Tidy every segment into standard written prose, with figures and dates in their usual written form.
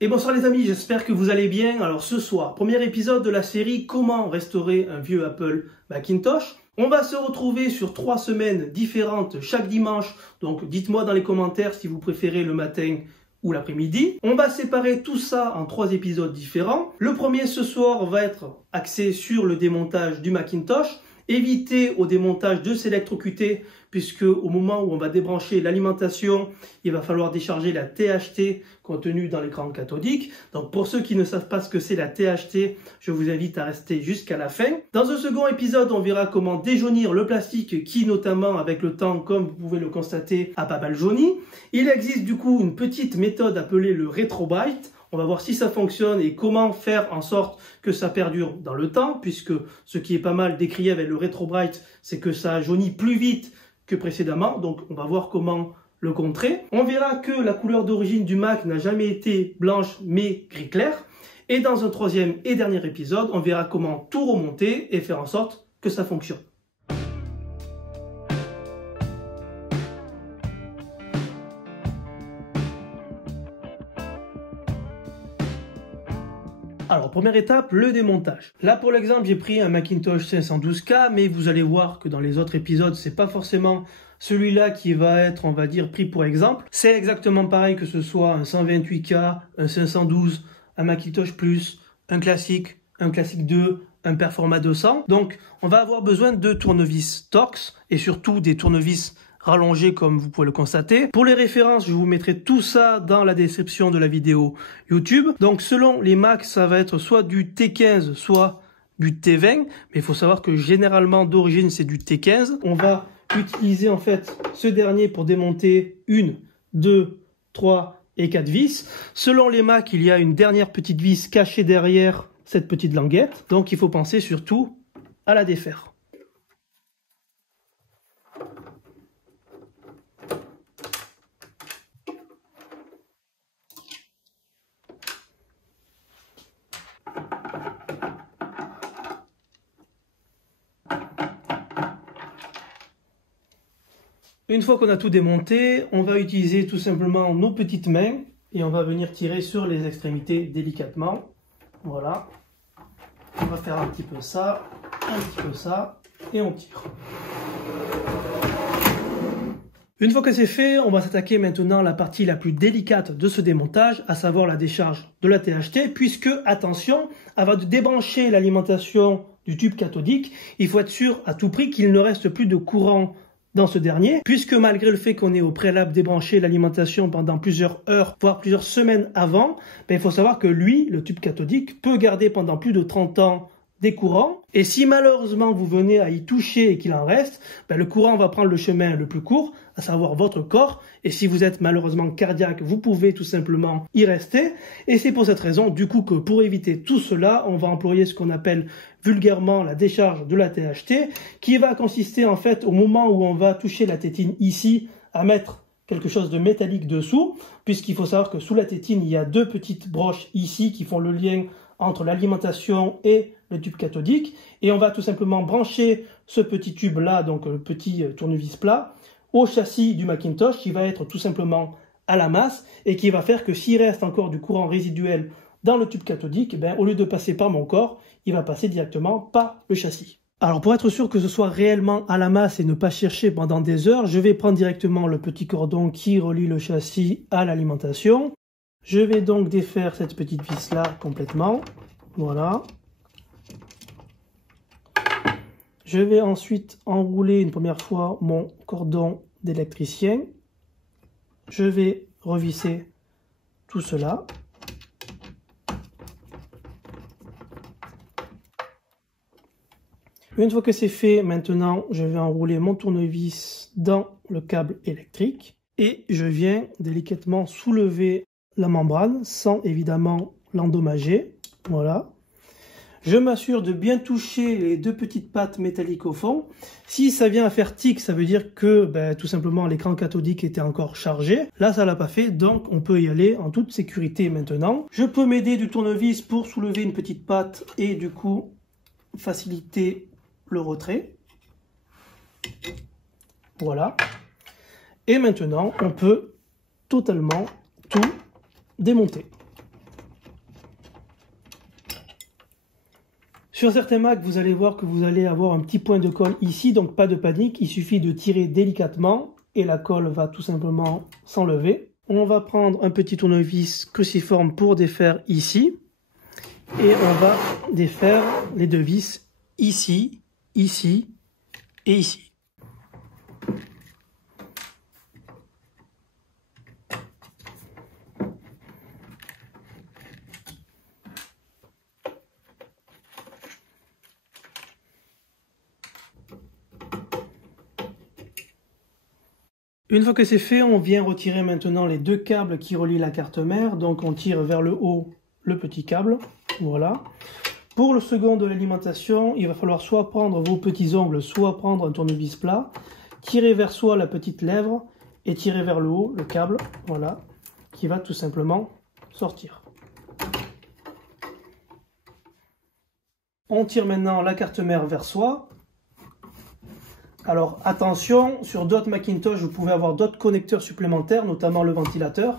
Et bonsoir les amis, j'espère que vous allez bien. Alors ce soir, premier épisode de la série Comment restaurer un vieux Apple Macintosh. On va se retrouver sur 3 semaines différentes chaque dimanche. Donc dites-moi dans les commentaires si vous préférez le matin ou l'après-midi. On va séparer tout ça en 3 épisodes différents. Le premier ce soir va être axé sur le démontage du Macintosh. Éviter au démontage de s'électrocuter puisque au moment où on va débrancher l'alimentation, il va falloir décharger la THT contenue dans l'écran cathodique. Donc pour ceux qui ne savent pas ce que c'est la THT, je vous invite à rester jusqu'à la fin. Dans un second épisode, on verra comment déjaunir le plastique qui notamment avec le temps, comme vous pouvez le constater, a pas mal jauni. Il existe du coup une petite méthode appelée le RetroBite. On va voir si ça fonctionne et comment faire en sorte que ça perdure dans le temps, puisque ce qui est pas mal décrié avec le RetroBite, c'est que ça jaunit plus vite que précédemment. Donc on va voir comment le contrer. On verra que la couleur d'origine du Mac n'a jamais été blanche mais gris clair. Et dans un troisième et dernier épisode, on verra comment tout remonter et faire en sorte que ça fonctionne. Alors, première étape, le démontage. Là, pour l'exemple, j'ai pris un Macintosh 512K, mais vous allez voir que dans les autres épisodes, c'est pas forcément celui-là qui va être, on va dire, pris pour exemple. C'est exactement pareil que ce soit un 128K, un 512, un Macintosh Plus, un classique 2, un Performa 200. Donc, on va avoir besoin de tournevis Torx et surtout des tournevis rallongé comme vous pouvez le constater. Pour les références, je vous mettrai tout ça dans la description de la vidéo YouTube. Donc selon les Macs, ça va être soit du T15, soit du T20. Mais il faut savoir que généralement d'origine c'est du T15. On va utiliser en fait ce dernier pour démonter 1, 2, 3 et 4 vis. Selon les Macs, il y a une dernière petite vis cachée derrière cette petite languette. Donc il faut penser surtout à la défaire. Une fois qu'on a tout démonté, on va utiliser tout simplement nos petites mains et on va venir tirer sur les extrémités délicatement. Voilà. On va faire un petit peu ça et on tire. Une fois que c'est fait, on va s'attaquer maintenant à la partie la plus délicate de ce démontage, à savoir la décharge de la THT, puisque, attention, avant de débrancher l'alimentation du tube cathodique, il faut être sûr à tout prix qu'il ne reste plus de courant dans ce dernier, puisque malgré le fait qu'on ait au préalable débranché l'alimentation pendant plusieurs heures, voire plusieurs semaines avant, il faut savoir que lui, le tube cathodique, peut garder pendant plus de 30 ans des courants. Et si malheureusement vous venez à y toucher et qu'il en reste, le courant va prendre le chemin le plus court, à savoir votre corps. Et si vous êtes malheureusement cardiaque, vous pouvez tout simplement y rester. Et c'est pour cette raison, du coup, que pour éviter tout cela, on va employer ce qu'on appelle vulgairement la décharge de la THT, qui va consister en fait au moment où on va toucher la tétine ici, à mettre quelque chose de métallique dessous, puisqu'il faut savoir que sous la tétine, il y a 2 petites broches ici qui font le lien entre l'alimentation et le tube cathodique. Et on va tout simplement brancher ce petit tube là, donc le petit tournevis plat, au châssis du Macintosh qui va être tout simplement à la masse et qui va faire que s'il reste encore du courant résiduel dans le tube cathodique, au lieu de passer par mon corps, il va passer directement par le châssis. Alors pour être sûr que ce soit réellement à la masse et ne pas chercher pendant des heures, je vais prendre directement le petit cordon qui relie le châssis à l'alimentation. Je vais donc défaire cette petite vis là complètement. Voilà. Je vais ensuite enrouler une première fois mon cordon d'électricien. Je vais revisser tout cela. Une fois que c'est fait, maintenant, je vais enrouler mon tournevis dans le câble électrique et je viens délicatement soulever la membrane sans évidemment l'endommager. Voilà. Je m'assure de bien toucher les 2 petites pattes métalliques au fond. Si ça vient à faire tic, ça veut dire que tout simplement l'écran cathodique était encore chargé. Là, ça l'a pas fait, donc on peut y aller en toute sécurité maintenant. Je peux m'aider du tournevis pour soulever une petite patte et du coup faciliter le retrait. Voilà. Et maintenant, on peut totalement tout démonter. Sur certains Mac, vous allez voir que vous allez avoir un petit point de colle ici, donc pas de panique, il suffit de tirer délicatement et la colle va tout simplement s'enlever. On va prendre un petit tournevis cruciforme pour défaire ici et on va défaire les deux vis ici, ici et ici. Une fois que c'est fait, on vient retirer maintenant les deux câbles qui relient la carte mère. Donc on tire vers le haut le petit câble, voilà. Pour le second de l'alimentation, il va falloir soit prendre vos petits ongles, soit prendre un tournevis plat, tirer vers soi la petite lèvre et tirer vers le haut le câble, voilà, qui va tout simplement sortir. On tire maintenant la carte mère vers soi. Alors attention, sur d'autres Macintosh, vous pouvez avoir d'autres connecteurs supplémentaires, notamment le ventilateur.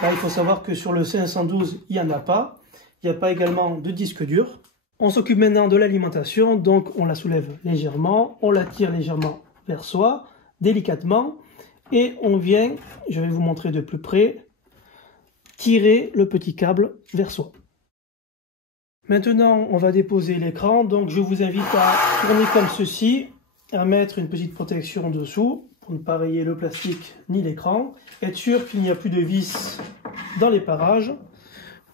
Là, il faut savoir que sur le 512, il n'y en a pas. Il n'y a pas également de disque dur. On s'occupe maintenant de l'alimentation, donc on la soulève légèrement, on la tire légèrement vers soi, délicatement, et on vient, je vais vous montrer de plus près, tirer le petit câble vers soi. Maintenant, on va déposer l'écran, donc je vous invite à tourner comme ceci, à mettre une petite protection dessous pour ne pas rayer le plastique ni l'écran. Être sûr qu'il n'y a plus de vis dans les parages.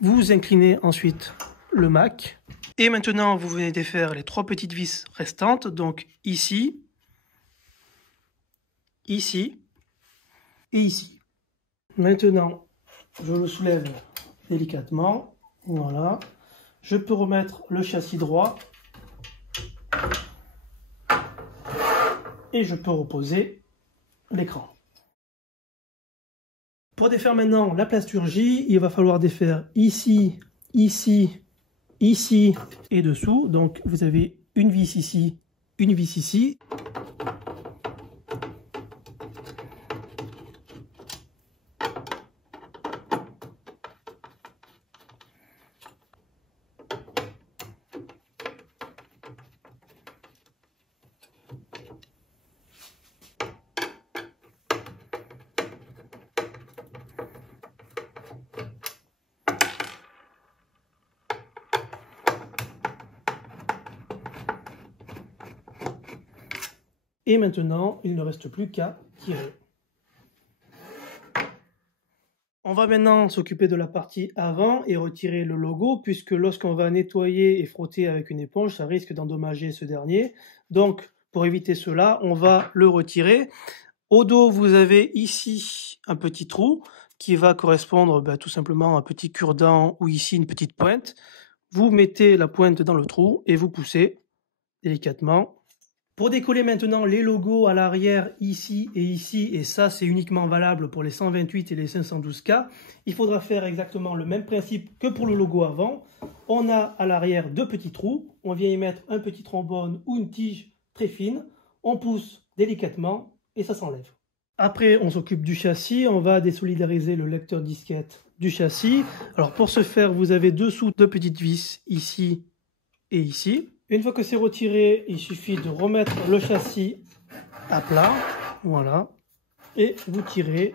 Vous inclinez ensuite le Mac. Et maintenant, vous venez défaire les trois petites vis restantes. Donc ici, ici et ici. Maintenant, je le soulève délicatement. Voilà. Je peux remettre le châssis droit. Et je peux reposer l'écran. Pour défaire maintenant la plasturgie, il va falloir défaire ici, ici, ici et dessous. Donc vous avez une vis ici, une vis ici. Et maintenant, il ne reste plus qu'à tirer. On va maintenant s'occuper de la partie avant et retirer le logo, puisque lorsqu'on va nettoyer et frotter avec une éponge, ça risque d'endommager ce dernier. Donc, pour éviter cela, on va le retirer. Au dos, vous avez ici un petit trou qui va correspondre tout simplement à un petit cure-dent ou ici une petite pointe. Vous mettez la pointe dans le trou et vous poussez délicatement. Pour décoller maintenant les logos à l'arrière ici, et ça c'est uniquement valable pour les 128 et les 512K, il faudra faire exactement le même principe que pour le logo avant. On a à l'arrière deux petits trous, on vient y mettre un petit trombone ou une tige très fine, on pousse délicatement et ça s'enlève. Après on s'occupe du châssis, on va désolidariser le lecteur disquette du châssis. Alors pour ce faire vous avez dessous deux petites vis ici et ici. Une fois que c'est retiré, il suffit de remettre le châssis à plat, voilà, et vous tirez,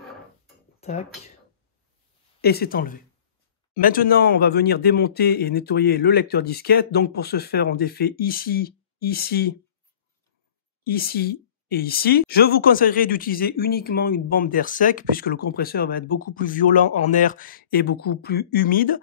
tac, et c'est enlevé. Maintenant, on va venir démonter et nettoyer le lecteur disquette. Donc pour ce faire, on défait ici, ici, ici et ici. Je vous conseillerais d'utiliser uniquement une bombe d'air sec, puisque le compresseur va être beaucoup plus violent en air et beaucoup plus humide.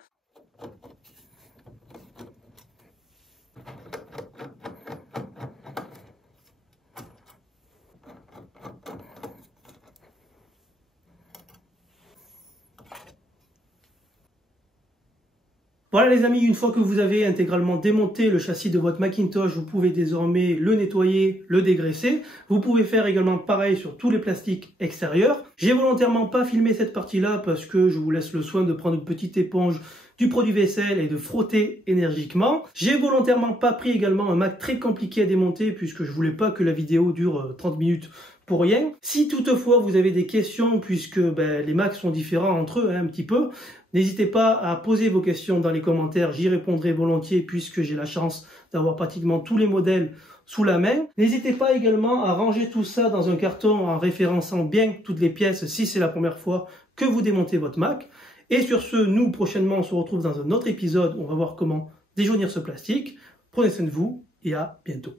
Voilà les amis, une fois que vous avez intégralement démonté le châssis de votre Macintosh, vous pouvez désormais le nettoyer, le dégraisser. Vous pouvez faire également pareil sur tous les plastiques extérieurs. J'ai volontairement pas filmé cette partie-là parce que je vous laisse le soin de prendre une petite éponge, du produit vaisselle et de frotter énergiquement. J'ai volontairement pas pris également un Mac très compliqué à démonter puisque je voulais pas que la vidéo dure 30 minutes pour rien. Si toutefois vous avez des questions, puisque les Macs sont différents entre eux un petit peu, N'hésitez pas à poser vos questions dans les commentaires, j'y répondrai volontiers puisque j'ai la chance d'avoir pratiquement tous les modèles sous la main. N'hésitez pas également à ranger tout ça dans un carton en référençant bien toutes les pièces si c'est la première fois que vous démontez votre Mac. Et sur ce, nous prochainement on se retrouve dans un autre épisode où on va voir comment déjaunir ce plastique. Prenez soin de vous et à bientôt.